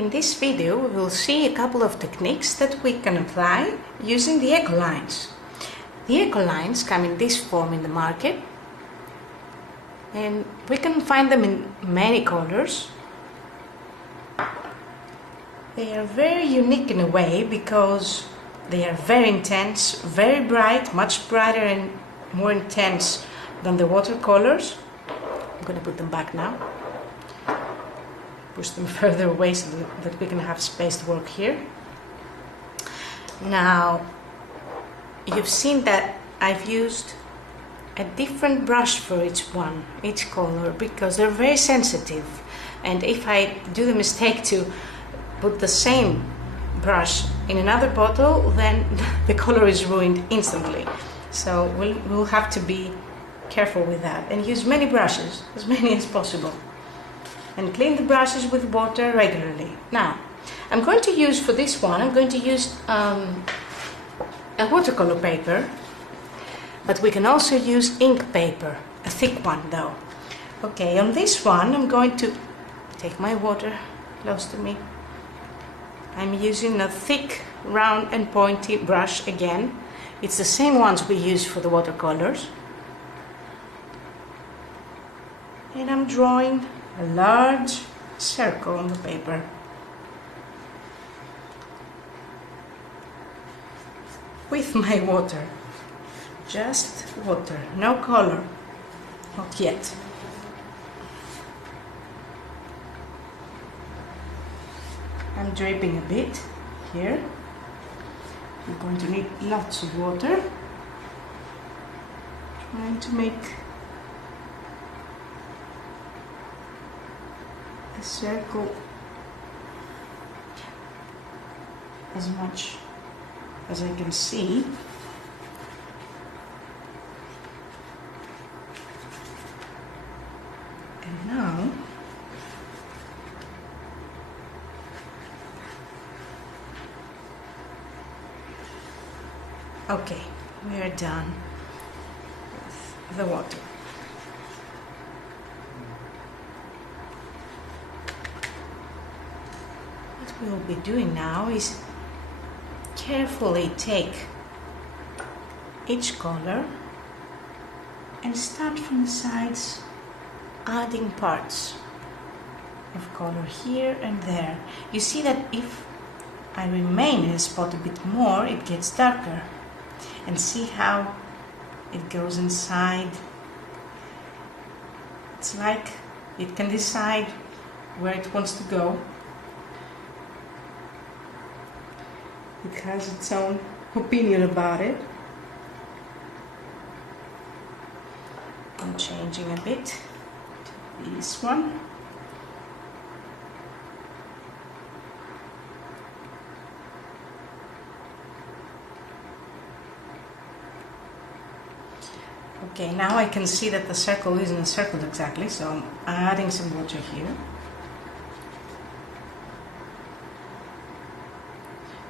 In this video we will see a couple of techniques that we can apply using the Ecolines. The Ecolines come in this form in the market and we can find them in many colors. They are very unique in a way because they are very intense, very bright, much brighter and more intense than the watercolors. I'm going to put them back now. Push them further away so that we can have space to work here. Now, you've seen that I've used a different brush for each color, because they're very sensitive. And if I do the mistake to put the same brush in another bottle, then the color is ruined instantly. So we'll have to be careful with that and use many brushes, as many as possible. And clean the brushes with water regularly. Now, I'm going to use for this one, I'm going to use a watercolor paper, but we can also use ink paper, a thick one though. Okay, on this one I'm going to take my water close to me. I'm using a thick, round and pointy brush again. It's the same ones we use for the watercolors. And I'm drawing a large circle on the paper. With my water. Just water, no color. Not yet. I'm dripping a bit here. You're going to need lots of water. Trying to make a circle as much as I can see. And now okay, we are done with the water. What we'll be doing now is carefully take each color and start from the sides, adding parts of color here and there. You see that if I remain in a spot a bit more, it gets darker. And see how it goes inside. It's like it can decide where it wants to go. It has its own opinion about it. I'm changing a bit to this one. Okay, now I can see that the circle isn't a circle exactly, so I'm adding some water here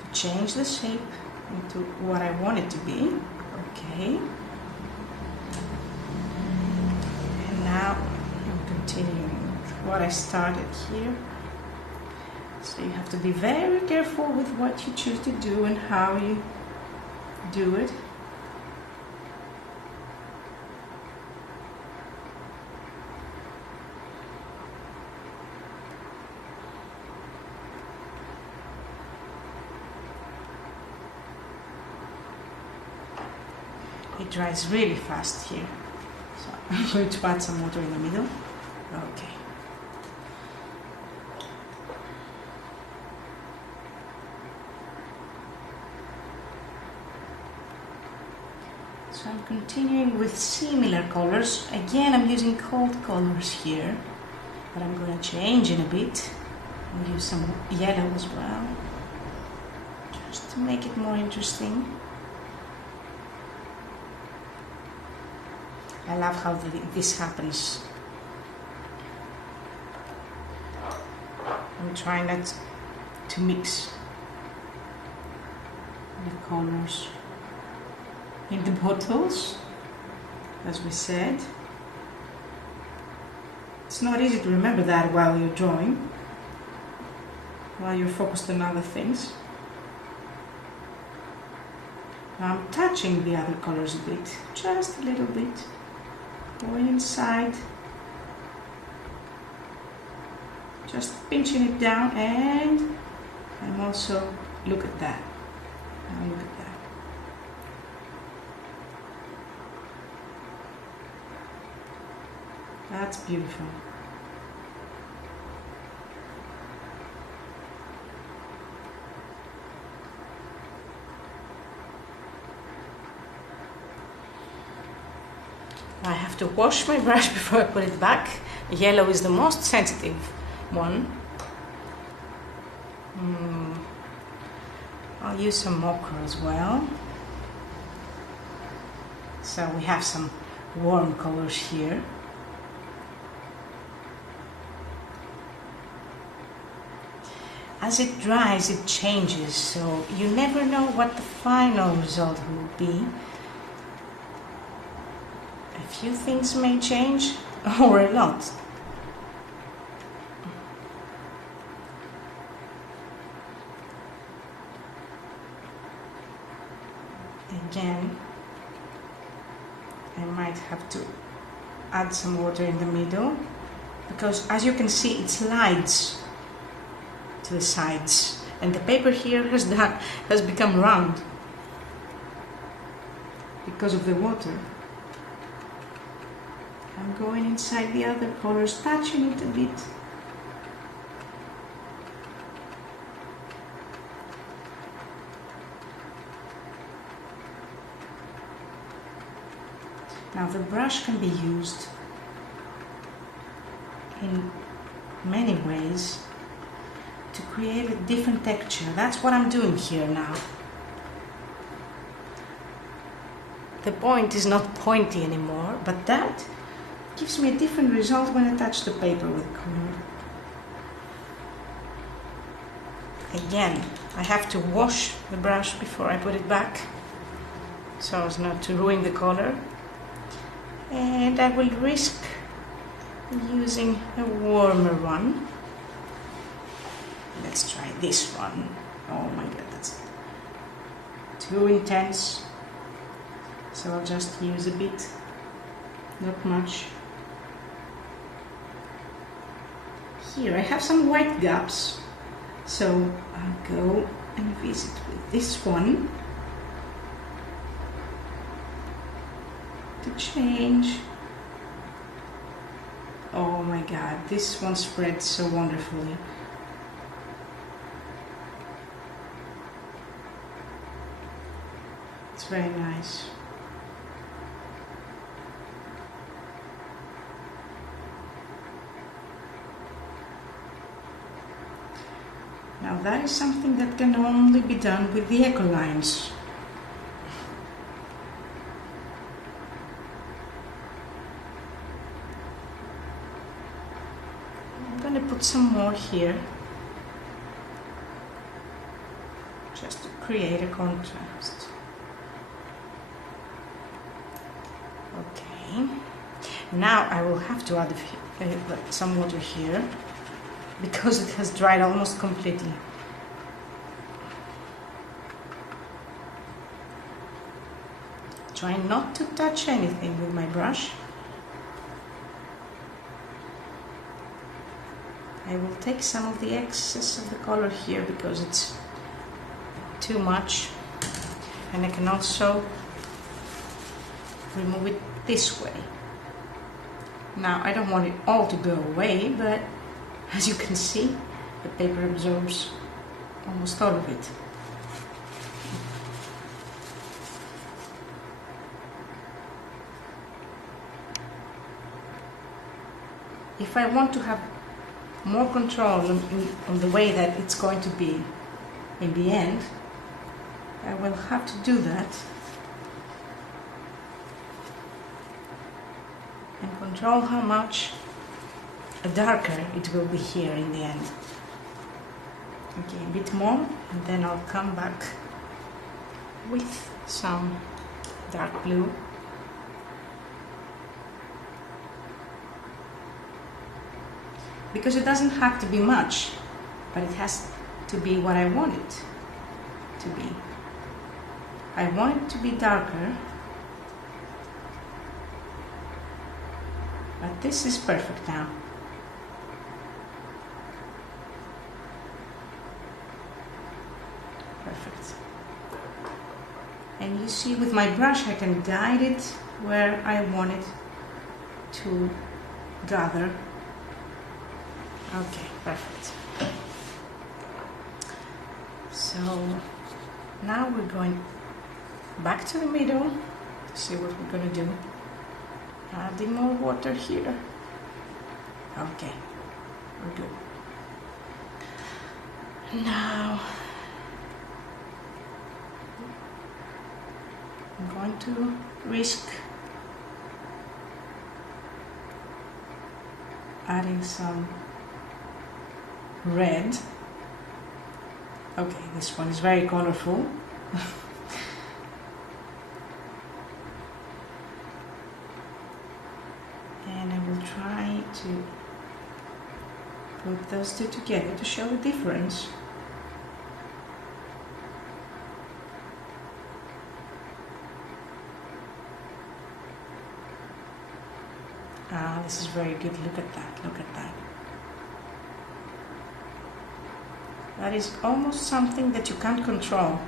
to change the shape into what I want it to be. Okay. And now I'm continuing with what I started here. So you have to be very careful with what you choose to do and how you do it. It dries really fast here, so I'm going to add some water in the middle. Okay. So I'm continuing with similar colors. Again, I'm using cold colors here, but I'm going to change in a bit and use some yellow as well, just to make it more interesting. I love how this happens. I'm trying not to mix the colors in the bottles, as we said. It's not easy to remember that while you're drawing. while you're focused on other things. Now I'm touching the other colors a bit, just a little bit, going inside, just pinching it down, and I'm also, look at that, now look at that. That's beautiful. I have to wash my brush before I put it back. Yellow is the most sensitive one. I'll use some ochre as well. So we have some warm colors here. As it dries, it changes, so you never know what the final result will be. A few things may change, or a lot. Again, I might have to add some water in the middle, because as you can see, it slides to the sides, and the paper here has become round because of the water. I'm going inside the other colors, touching it a bit. Now the brush can be used in many ways to create a different texture. That's what I'm doing here now. The point is not pointy anymore, but that gives me a different result when I touch the paper with color. Again, I have to wash the brush before I put it back, so as not to ruin the color. And I will risk using a warmer one. Let's try this one. Oh my god, that's too intense. So I'll just use a bit, not much. Here I have some white gaps, so I'll go and visit with this one to change. Oh my god, this one spreads so wonderfully. It's very nice. Now that is something that can only be done with the eco lines. I'm going to put some more here, just to create a contrast. Okay, now I will have to add some water here, because it has dried almost completely. Try not to touch anything with my brush. I will take some of the excess of the color here because it's too much, and I can also remove it this way. Now I don't want it all to go away, but as you can see, the paper absorbs almost all of it. If I want to have more control on the way that it's going to be in the end, I will have to do that and control how much darker it will be here in the end. Okay, a bit more, and then I'll come back with some dark blue. Because it doesn't have to be much, but it has to be what I want it to be. I want it to be darker, but this is perfect now. Perfect. And you see, with my brush I can guide it where I want it to gather. Okay, perfect. So now we're going back to the middle to see what we're going to do. Adding more water here. Okay, we're good. Now I'm going to risk adding some red. Okay, this one is very colorful. And I will try to put those two together to show the difference. Ah, this is very good. Look at that, look at that. That is almost something that you can't control.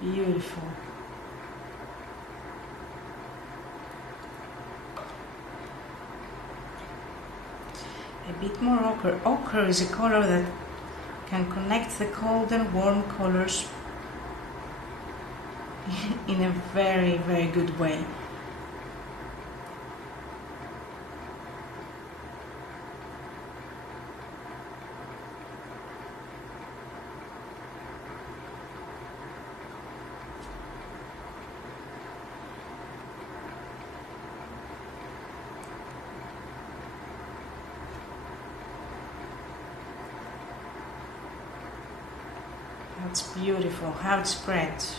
Beautiful. A bit more ochre. Ochre is a color that can connect the cold and warm colors in a very, very good way. That's beautiful, how it spreads.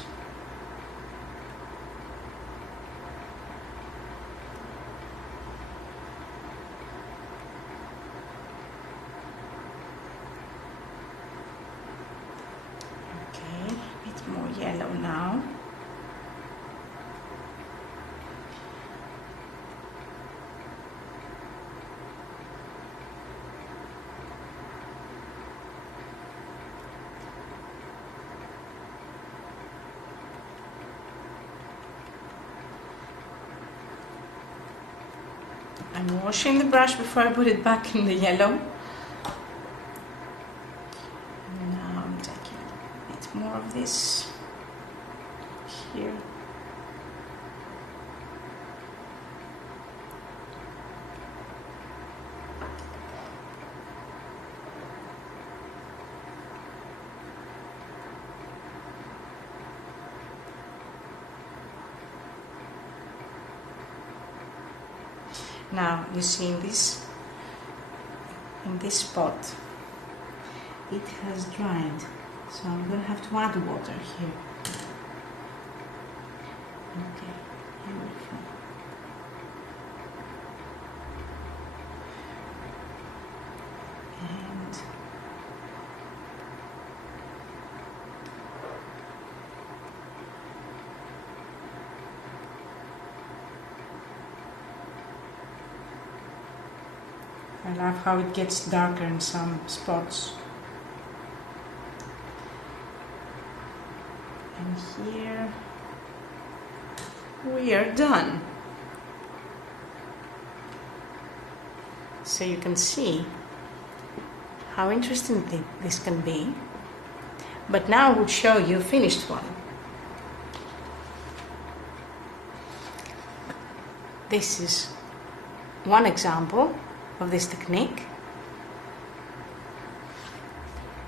Okay, a bit more yellow now. I'm washing the brush before I put it back in the yellow. Now I'm taking a bit more of this here. Now you see in this spot it has dried, so I'm going to have to add water here. Okay, beautiful. And I love how it gets darker in some spots. And here we are done. So you can see how interesting this can be. But now I will show you a finished one. This is one example of this technique,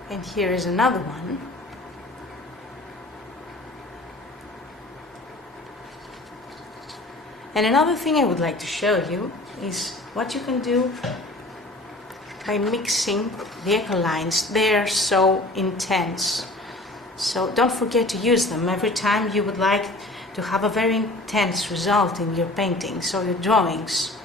and here is another one. And another thing I would like to show you is what you can do by mixing the echo lines. They are so intense, so don't forget to use them every time you would like to have a very intense result in your paintings or your drawings.